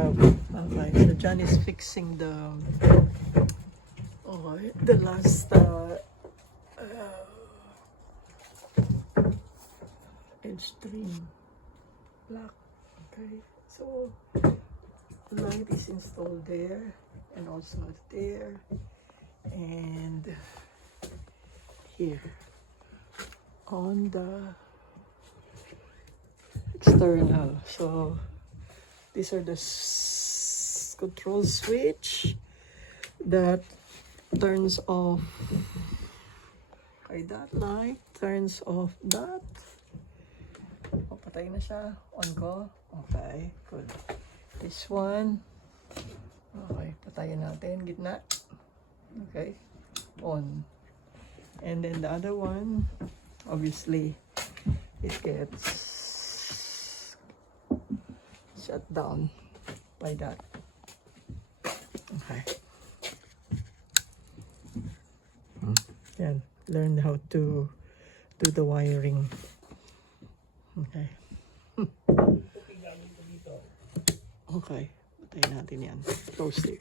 Okay, so John is fixing the last edge trim block. Okay, so light is installed there and also there and here on the external. So these are the control switch that turns off. Okay, that light turns off that. O, patay na siya. On ko. Okay, good. This one. Okay, patayin natin. Gitna. Okay, on. And then the other one, obviously, it gets shut down like that. Okay. Yan. Learn how to do the wiring. Okay. Okay. Patayin natin yan. Close it.